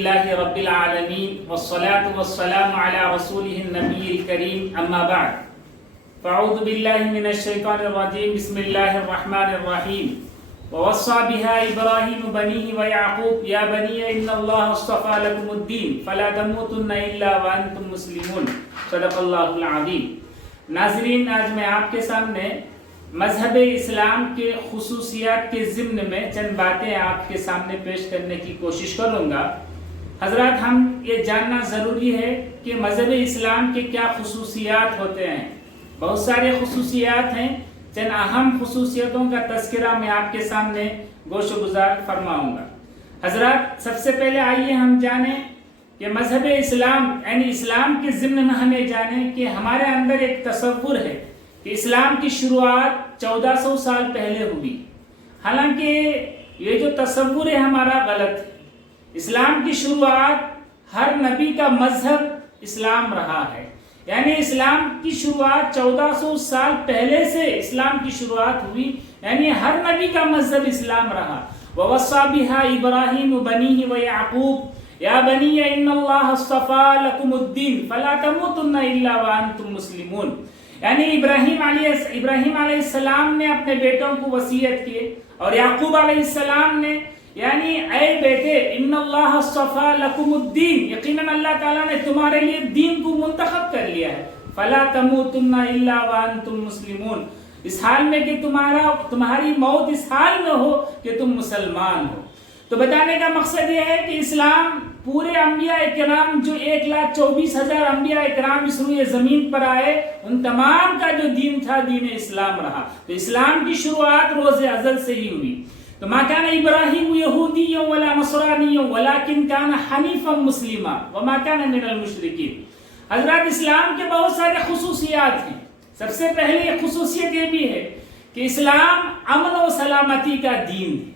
لله رب العالمين والصلاة والسلام على رسوله النبي الكريم أما بعد فأعوذ بالله من الشيطان الرجيم بسم الله الرحمن الرحيم ووصى بها إبراهيم بنيه ويعقوب يا بني إن الله اصطفى لكم الدين فلا تموتن إلا وأنتم مسلمون صدق الله العظيم. ناظرین، آج میں آپ کے سامنے مذہب اسلام کے خصوصیات کے ضمن میں چند باتیں آپ کے سامنے پیش کرنے کی کوشش کروں گا. حضرات، ہم یہ جاننا ضروری ہے کہ مذہب اسلام کے کیا خصوصیات ہوتے ہیں. بہت سارے خصوصیات ہیں، چند اہم خصوصیتوں کا تذکرہ میں آپ کے سامنے گوش و گزار فرماؤں گا. حضرات، سب سے پہلے آئیے ہم جانیں کہ مذہب اسلام یعنی اسلام کے ضمن میں ہمیں جانیں کہ ہمارے اندر ایک تصور ہے کہ اسلام کی شروعات 1400 سال پہلے ہوئی. حالانکہ یہ جو تصور ہے ہمارا غلط ہے. اسلام کی شروعات ہر نبی کا مذہب اسلام رہا ہے. یعنی اسلام کی شروعات 1400 سال پہلے سے اسلام کی شروعات ہوئی، یعنی ہر نبی کا مذہب اسلام رہا. وَوَصَّى بِهَا إِبْرَاهِيمُ بَنِيهِ وَيَعْقُوبُ يَا بَنِيَّ إِنَّ اللَّهَ اصْطَفَى لَكُمُ الدِّينَ فَلَا تَمُوتُنَّ إِلَّا وَأَنْتُمْ مُسْلِمُونَ. یعنی ابراہیم علیہ السلام نے اپنے بیٹوں کو وصیت کی اور یعقوب علیہ السلام نے یعنی اے بیٹے ان اللہ اصطفیٰ لکم الدین، یقیناً اللہ تعالیٰ نے تمہارے لیے دین کو منتخب کر لیا ہے. فلا تموتن الا وانتم مسلمون، اس حال میں کہ تمہاری موت اس حال میں ہو کہ تم مسلمان ہو. تو بتانے کا مقصد یہ ہے کہ اسلام پورے انبیاء اکرام جو 1,24,000 انبیاء اکرام اس روئے زمین پر آئے، ان تمام کا جو دین تھا دین اسلام رہا. تو اسلام کی شروعات روز ازل سے ہی ہوئی. تو ما کان ابراہیم یہودیا ولا نصرانیا ولکن کان حنیفا مسلما وما کان من المشرکین. حضرات، اسلام کے بہت سارے خصوصیات ہیں. سب سے پہلی خصوصیت یہ بھی ہے کہ اسلام امن و سلامتی کا دین ہے.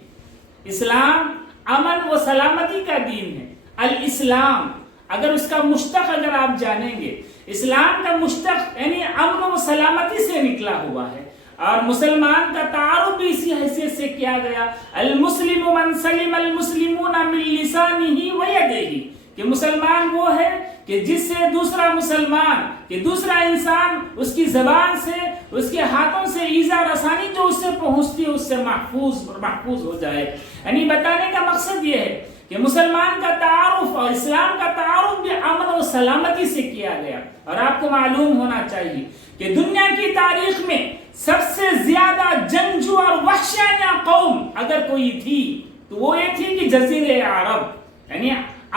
اسلام امن و سلامتی کا دین ہے. الاسلام اگر اس کا مشتق اگر آپ جانیں گے، اسلام کا مشتق یعنی امن و سلامتی سے نکلا ہوا ہے. اور مسلمان کا تعارف بھی اسی حیثیت سے کیا گیا، المسلم من سلم المسلمون من لسانہ ویدہ، کہ مسلمان وہ ہے کہ جس سے دوسرا مسلمان کہ دوسرا انسان اس کی زبان سے اس کے ہاتھوں سے ایذا رسانی جو اس سے پہنچتی ہے اس سے محفوظ ہو جائے. یعنی بتانے کا مقصد یہ ہے کہ مسلمان کا تعارف اور اسلام کا تعارف بھی امن و سلامتی سے کیا گیا. اور آپ کو معلوم ہونا چاہیے کہ دنیا کی تاریخ میں سب سے زیادہ جنگجو اور وحشیانہ قوم اگر کوئی تھی تو وہ یہ تھی کہ جزیرہ عرب. یعنی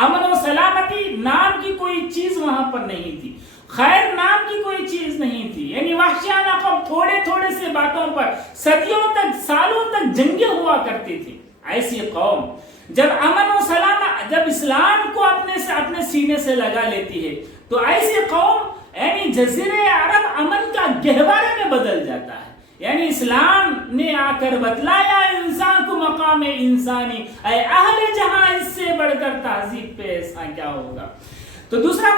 امن و سلامتی نام کی کوئی چیز وہاں پر نہیں تھی، خیر نام کی کوئی چیز نہیں تھی. یعنی وحشیانہ قوم تھوڑے سے باتوں پر صدیوں تک سالوں تک جنگیں ہوا کرتی تھی. ایسی قوم جب امن و سلامت جب اسلام کو اپنے سینے سے لگا لیتی ہے تو ایسی قوم یعنی جزیرہ عرب امن کا گہوارے میں بدل جاتا ہے. یعنی اسلام نے آ کر بتلایا انسان کو مقام انسانی، اے اہل جہاں اس سے بڑھ کر تہذیب پہ ایسا کیا ہوگا. تو دوسرا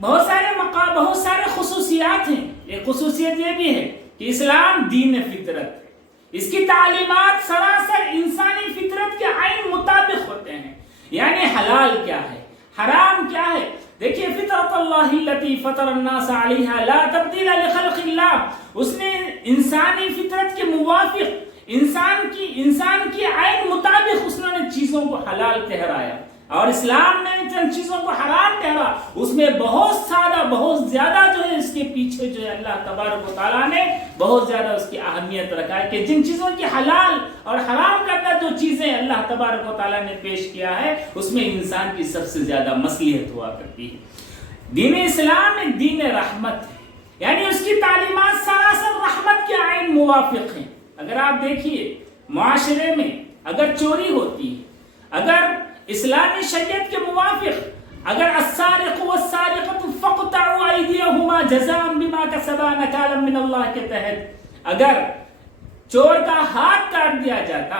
بہت سارے خصوصیات ہیں. ایک خصوصیت یہ بھی ہے کہ اسلام دین فطرت ہے. اس کی تعلیمات سراسر انسانی فطرت کے عین مطابق ہوتے ہیں. یعنی حلال کیا ہے، حرام کیا ہے. دیکھیے، فطرت اللہ التی فطر الناس علیہا لا تبدیل لخلق اللہ، اس نے انسانی فطرت کے موافق انسان کی عین مطابق اس نے چیزوں کو حلال ٹھہرایا. اور اسلام نے جن چیزوں کو حرام ٹھہرا اس میں بہت زیادہ جو ہے اس کے پیچھے جو ہے اللہ تبارک و تعالیٰ نے بہت زیادہ اس کی اہمیت رکھا ہے کہ جن چیزوں کی حلال اور حرام کرتا جو چیزیں اللہ تبارک و تعالیٰ نے پیش کیا ہے اس میں انسان کی سب سے زیادہ مصلحت ہوا کرتی ہے. دین اسلام ایک دین رحمت ہے. یعنی اس کی تعلیمات سراسر رحمت کے عین موافق ہیں. اگر آپ دیکھیے معاشرے میں اگر چوری ہوتی ہے، اگر اسلامی شریعت کے موافق اگر السارق والسارقۃ فاقطعوا ایدیہما جزاء بما کسبا نکالا من اللہ کے تحت اگر چور کا ہاتھ کاٹ دیا جاتا،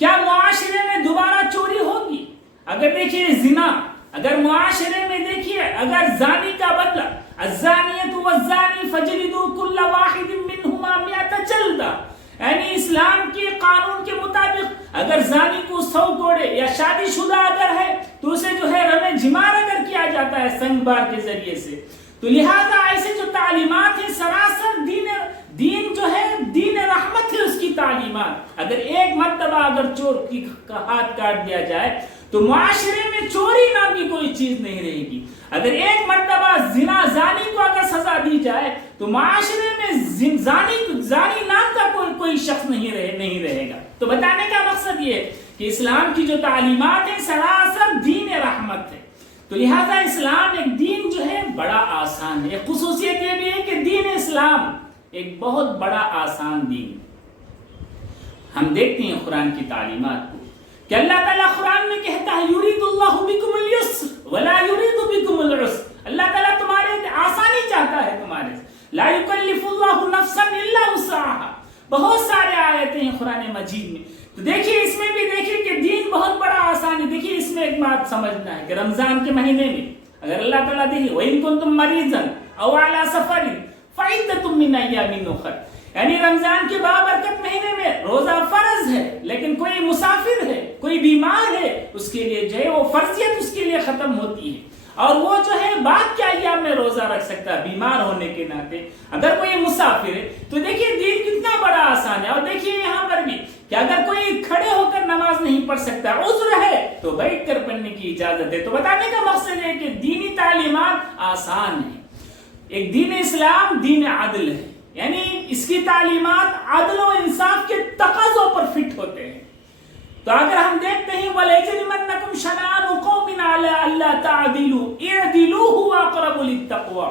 کیا معاشرے میں دوبارہ چوری ہوگی؟ اگر دیکھیے زنا، اگر معاشرے میں دیکھیے اگر زانی کا بدلہ الزانیۃ والزانی فجلدوا کل واحد منہما 100 جلدہ، یعنی اسلام کے قانون کے مطابق اگر زانی کو 100 کوڑے یا شادی شدہ اگر ہے تو اسے جو ہے رمے جمار اگر کیا جاتا ہے سنگ بار کے ذریعے سے. تو لہذا ایسے جو تعلیمات ہیں سراسر دین جو ہے دین رحمت ہے اس کی تعلیمات. اگر ایک مرتبہ اگر چور کا ہاتھ کاٹ دیا جائے تو معاشرے میں چوری نام کی کوئی چیز نہیں رہے گی. اگر ایک مرتبہ زانی کو اگر سزا دی جائے تو معاشرے میں زانی نام کا کوئی شخص نہیں رہے گا. تو بتانے کا مقصد یہ ہے کہ اسلام کی جو تعلیمات ہیں سراسر دین رحمت ہے. تو لہذا اسلام ایک دین جو ہے بڑا آسان ہے. ایک خصوصیت یہ بھی ہے کہ دین اسلام ایک بہت بڑا آسان دین. ہم دیکھتے ہیں قرآن کی تعلیمات کو کہ اللہ تعالیٰ قرآن میں کہتا ہے یرید اللہ بکم اليسر ولا یرید بکم العسر. اللہ تعالیٰ تمہارے آسانی چاہتا ہے تمہارے سے. لا یکلف اللہ نفسا الا وسعها. بہت سارے آیتیں ہیں قرآن مجید میں. تو دیکھیے اس میں بھی دیکھیے کہ دین بہت بڑا آسان ہے. دیکھیے اس میں ایک بات سمجھنا ہے کہ رمضان کے مہینے میں اگر اللہ تعالیٰ دیکھیے وَإِن كُنتُم مَرِيضًا أَوْ عَلَى سَفَرٍ فَعِدَّةٌ مِّنْ أَيَّامٍ أُخَرَ. یعنی رمضان کے بابرکت مہینے میں روزہ فرض ہے لیکن کوئی مسافر ہے کوئی بیمار ہے اس کے لیے جو ہے وہ فرضیت اس کے لیے ختم ہوتی ہے اور وہ جو ہے بعد کے ایام میں روزہ رکھ سکتا ہے بیمار ہونے کے ناطے. اگر کوئی مسافر ہے تو دیکھیے دین کتنا بڑا آسان ہے. اور دیکھیے یہاں پر بھی کہ اگر کوئی کھڑے ہو کر نماز نہیں پڑھ سکتا عذر ہے تو بیٹھ کر پڑھنے کی اجازت ہے. تو بتانے کا مقصد ہے کہ دینی تعلیمات آسان ہے. ایک دین اسلام دین عدل ہے یعنی اس کی تعلیمات عدل و انصاف کے تقاضوں پر فٹ ہوتے ہیں. تو اگر ہم دیکھتے ہیں وَلَيَجْرِمَنَّكُمْ شَنَآنُ قَوْمٍ عَلَىٰ أَلَّا تَعْدِلُوا اعْدِلُوا هُوَ أَقْرَبُ لِلتَّقْوَىٰ.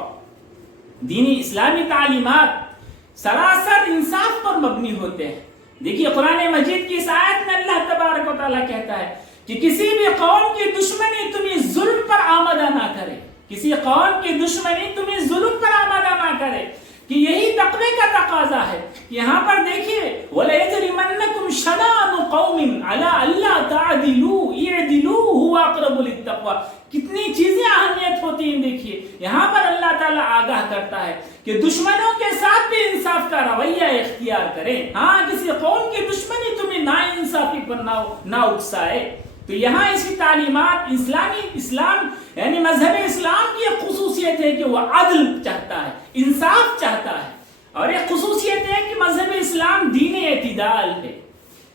دینی اسلامی تعلیمات سراسر انصاف پر مبنی ہوتے ہیں. دیکھیے قرآن مجید کی اس آیت میں اللہ تبارک و تعالیٰ کہتا ہے کہ کسی بھی قوم کی دشمنی تمہیں ظلم پر آمادہ نہ کرے. کسی قوم کی دشمنی تمہیں ظلم پر آمادہ نہ کرے کہ یہی تقوی کا تقاضا ہے. یہاں پر دیکھیے وَلَيَجْرِمَنَّكُمْ شَنَآنُ قَوْمٍ عَلَىٰ أَلَّا تَعْدِلُوا اعْدِلُوا هُوَ أَقْرَبُ لِلتَّقْوَىٰ. کتنی چیزیں اہمیت ہوتی ہیں. دیکھیے یہاں پر اللہ تعالیٰ آگاہ کرتا ہے کہ دشمنوں کے ساتھ بھی انصاف کا رویہ اختیار کریں. ہاں کسی قوم کی دشمنی تمہیں نا انصافی پر نہ اکسائے. تو یہاں اس کی تعلیمات اسلام یعنی مذہب اسلام کی ایک خصوصیت ہے کہ وہ عدل چاہتا ہے انصاف چاہتا ہے. اور ایک خصوصیت ہے کہ مذہب اسلام دین اعتدال ہے.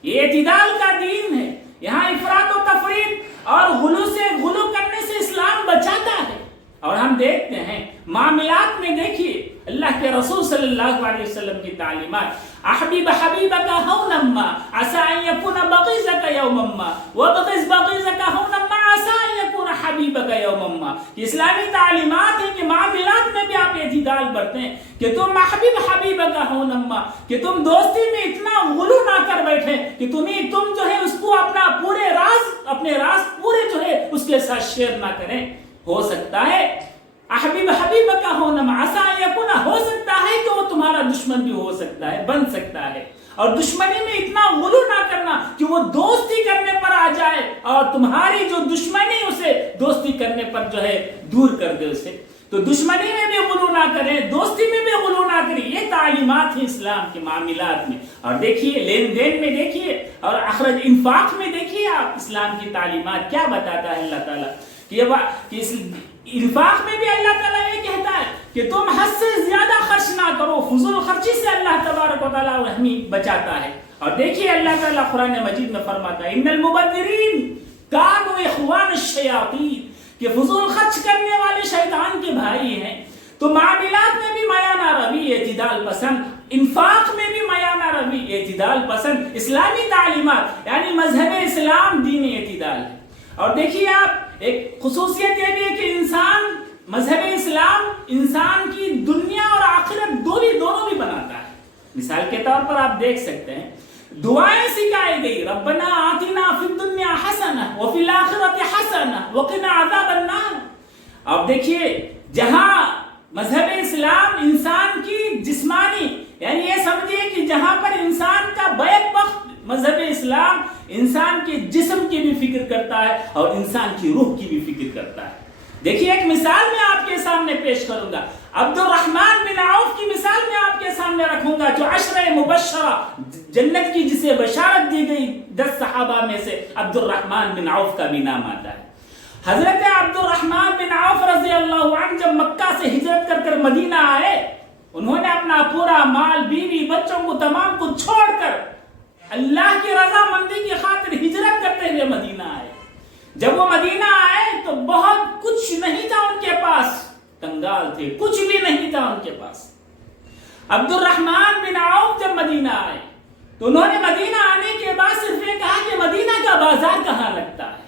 یہ اعتدال کا دین ہے. یہاں افراط و تفریط اور غلو کرنے سے اسلام بچاتا ہے. اور ہم دیکھتے ہیں معاملات میں دیکھیے اللہ کے رسول صلی اللہ علیہ وسلم کی تعلیمات احبب حبیبک ہونما عسى ان يكون بغيضك يوما وابغض بغيضك هونما عسى ان يكون حبیبک یوما. اسلامی تعلیمات ہیں کہ معاملات میں بھی آپ اعتدال برتیں کہ تم حبیبک ہونما کہ تم دوستی میں اتنا غلو نہ کر بیٹھے کہ تم جو ہے اس کو اپنے راز پورے جو ہے اس کے ساتھ شیئر نہ کریں. ہو سکتا ہے حبیب کا ہونا عسى ان يكون ہو سکتا ہے کہ وہ تمہارا دشمن بھی ہو سکتا ہے بن سکتا ہے. اور دشمنی میں اتنا غلو نہ کرنا کہ وہ دوستی کرنے پر آ جائے اور تمہاری جو دشمنی اسے دوستی کرنے پر جو ہے دور کر دے اسے. تو دشمنی میں بھی غلو نہ کریں دوستی میں بھی غلو نہ کریں. یہ تعلیمات ہیں اسلام کے معاملات میں. اور دیکھیے لین دین میں دیکھیے اور اخراج انفاق میں دیکھیے آپ اسلام کی تعلیمات کیا بتاتا ہے اللہ تعالیٰ کہ انفاق میں بھی اللہ تعالیٰ یہ کہتا ہے کہ تم حد سے زیادہ خرچ نہ کرو. فضول خرچی سے اللہ تبارک و تعالیٰ ہمیں بچاتا ہے. اور دیکھیے اللہ تعالیٰ قرآن مجید میں فرماتا ہے ان المبذرین کانوا اخوان الشیاطین کہ فضول خرچ کرنے والے شیطان کے بھائی ہیں. تو معاملات میں بھی میانہ روی اعتدال پسند انفاق میں بھی میانہ روی اعتدال پسند. اسلامی تعلیمات یعنی مذہب اسلام دین اعتدال ہے. اور دیکھیے آپ ایک خصوصیت یہ بھی ہے کہ مذہب اسلام انسان کی دنیا اور آخرت دونوں بھی بناتا ہے. مثال کے طور پر آپ دیکھ سکتے ہیں دعائیں سکھائی گئی ربنا آتنا فی الدنیا حسنہ وفی الآخرۃ حسنہ وقنا عذاب النار. اب دیکھیے جہاں مذہب اسلام انسان کی جسمانی یعنی یہ سمجھیے کہ جہاں پر انسان کا بیک وقت مذہب اسلام انسان کے جسم کی بھی فکر کرتا ہے اور انسان کی روح کی بھی فکر کرتا ہے. دیکھیے ایک مثال میں آپ کے سامنے پیش کروں گا. عبد الرحمن بن عوف کی مثال میں آپ کے سامنے رکھوں گا، جو عشرہ مبشرہ جنت کی جسے بشارت دی گئی 10 صحابہ میں سے عبد الرحمن بن عوف کا بھی نام آتا ہے۔ حضرت عبد الرحمن بن عوف رضی اللہ عنہ جب مکہ سے ہجرت کر کر مدینہ آئے، انہوں نے اپنا پورا مال، بیوی، بچوں کو تمام کو چھوڑ کر اللہ کی رضا مندی کی خاطر ہجرت کرتے ہوئے مدینہ آئے۔ جب وہ مدینہ آئے تو بہت کچھ نہیں تھا ان کے پاس، کنگال تھے، کچھ بھی نہیں تھا ان کے پاس۔ عبد الرحمن بن عوف جب مدینہ آئے تو انہوں نے مدینہ آنے کے بعد صرف یہ کہا کہ مدینہ کا بازار کہاں لگتا ہے۔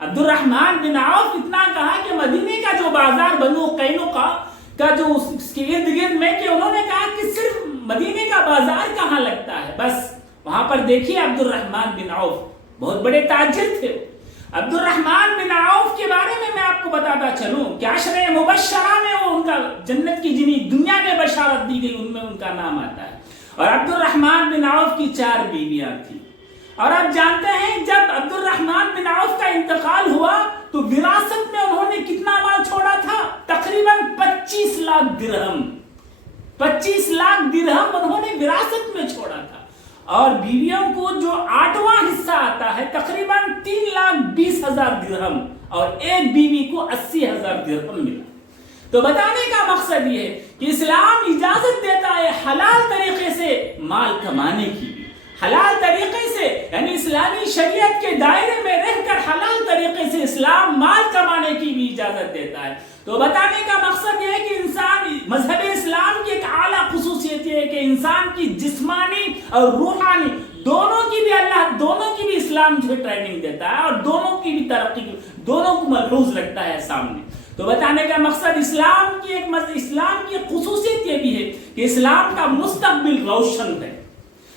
عبد الرحمن بن عوف اتنا کہا کہ مدینے کا جو بازار بنو قینقاع کا جو اس کے ارد گرد میں، کہ انہوں نے کہا کہ صرف مدینے کا بازار کہاں لگتا ہے، بس وہاں پر دیکھیے عبد الرحمن بن عوف بہت بڑے تاجر تھے۔ عبد الرحمن بن عوف کے بارے میں آپ کو بتاتا چلوں کہ عشرہ مبشرہ میں وہ ان کا جنت کی جنہیں دنیا میں بشارت دی گئی ان میں ان کا نام آتا ہے۔ اور عبد الرحمن بن عوف کی 4 بیویاں تھیں۔ اور آپ جانتے ہیں جب عبد الرحمن بن عوف کا انتقال ہوا تو وراثت میں انہوں نے کتنا مال چھوڑا تھا؟ تقریباً 25 لاکھ درہم 25 لاکھ درہم انہوں نے وراثت میں چھوڑا تھا۔ اور بیویوں کو جو 8واں حصہ آتا ہے تقریباً 3,20,000 درہم، اور ایک بیوی کو 80,000 درہم ملا۔ تو بتانے کا مقصد یہ ہے کہ اسلام اجازت دیتا ہے حلال طریقے سے مال کمانے کی، حلال طریقے سے، یعنی اسلامی شریعت کے دائرے میں رہ کر حلال طریقے سے اسلام مال کمانے کی بھی اجازت دیتا ہے۔ تو بتانے کا مقصد یہ ہے کہ مذہب اسلام کی ایک اعلیٰ خصوصیت یہ ہے کہ انسان کی جسمانی اور روحانی دونوں کی بھی اسلام جو ٹریننگ دیتا ہے، اور دونوں کی بھی ترقی، دونوں کو ملحوظ رکھتا ہے سامنے۔ تو بتانے کا مقصد اسلام کی خصوصیت یہ بھی ہے کہ اسلام کا مستقبل روشن ہے۔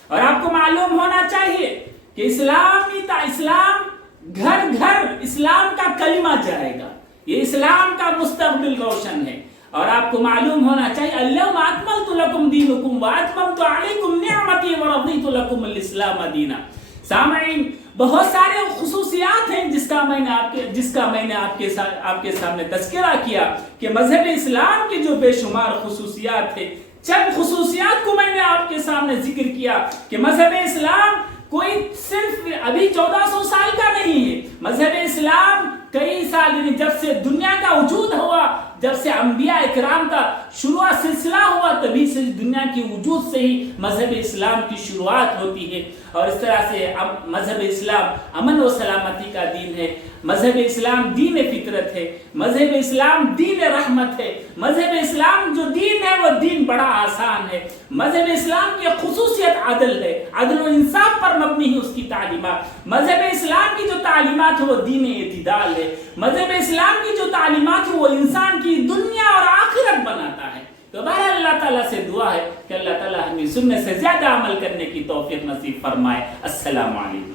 اور آپ کو معلوم ہونا چاہیے کہ اسلام گھر گھر اسلام کا کلمہ جائے گا، یہ اسلام کا مستقبل روشن ہے۔ اور آپ کو معلوم ہونا چاہیے الیوم اکملت لکم دینکم واتممت علیکم نعمتی ورضیت لکم الاسلام دینا۔ سامعین، بہت سارے خصوصیات ہیں جس کا میں نے آپ کے سامنے تذکرہ کیا کہ مذہب اسلام کے جو بے شمار خصوصیات ہیں، چند خصوصیات کو میں نے آپ کے سامنے ذکر کیا کہ مذہب اسلام کوئی صرف ابھی 1400 سال کا نہیں ہے۔ مذہب اسلام کئی سال، یعنی جب سے دنیا کا وجود ہوا، جب سے انبیاء اکرام کا سلسلہ ہوا، تبھی سے دنیا کی وجود سے ہی مذہب اسلام کی شروعات ہوتی ہے۔ اور اس طرح سے مذہب اسلام امن و سلامتی کا دین ہے، مذہب اسلام دین فطرت ہے، مذہب اسلام دین رحمت ہے، مذہب اسلام جو دین ہے وہ دین بڑا آسان ہے۔ مذہب اسلام کی خصوصیت عدل ہے، عدل و انصاف پر مبنی ہے اس کی تعلیمات۔ مذہب اسلام کی جو تعلیمات ہے وہ دین اعتدال ہے۔ مذہب اسلام کی جو تعلیمات ہے وہ انسان کی دنیا اور آخرت بناتا ہے۔ تو بہرحال اللہ تعالیٰ سے دعا ہے کہ اللہ تعالیٰ ہمیں سننے سے زیادہ عمل کرنے کی توفیق نصیب فرمائے۔ السلام علیکم۔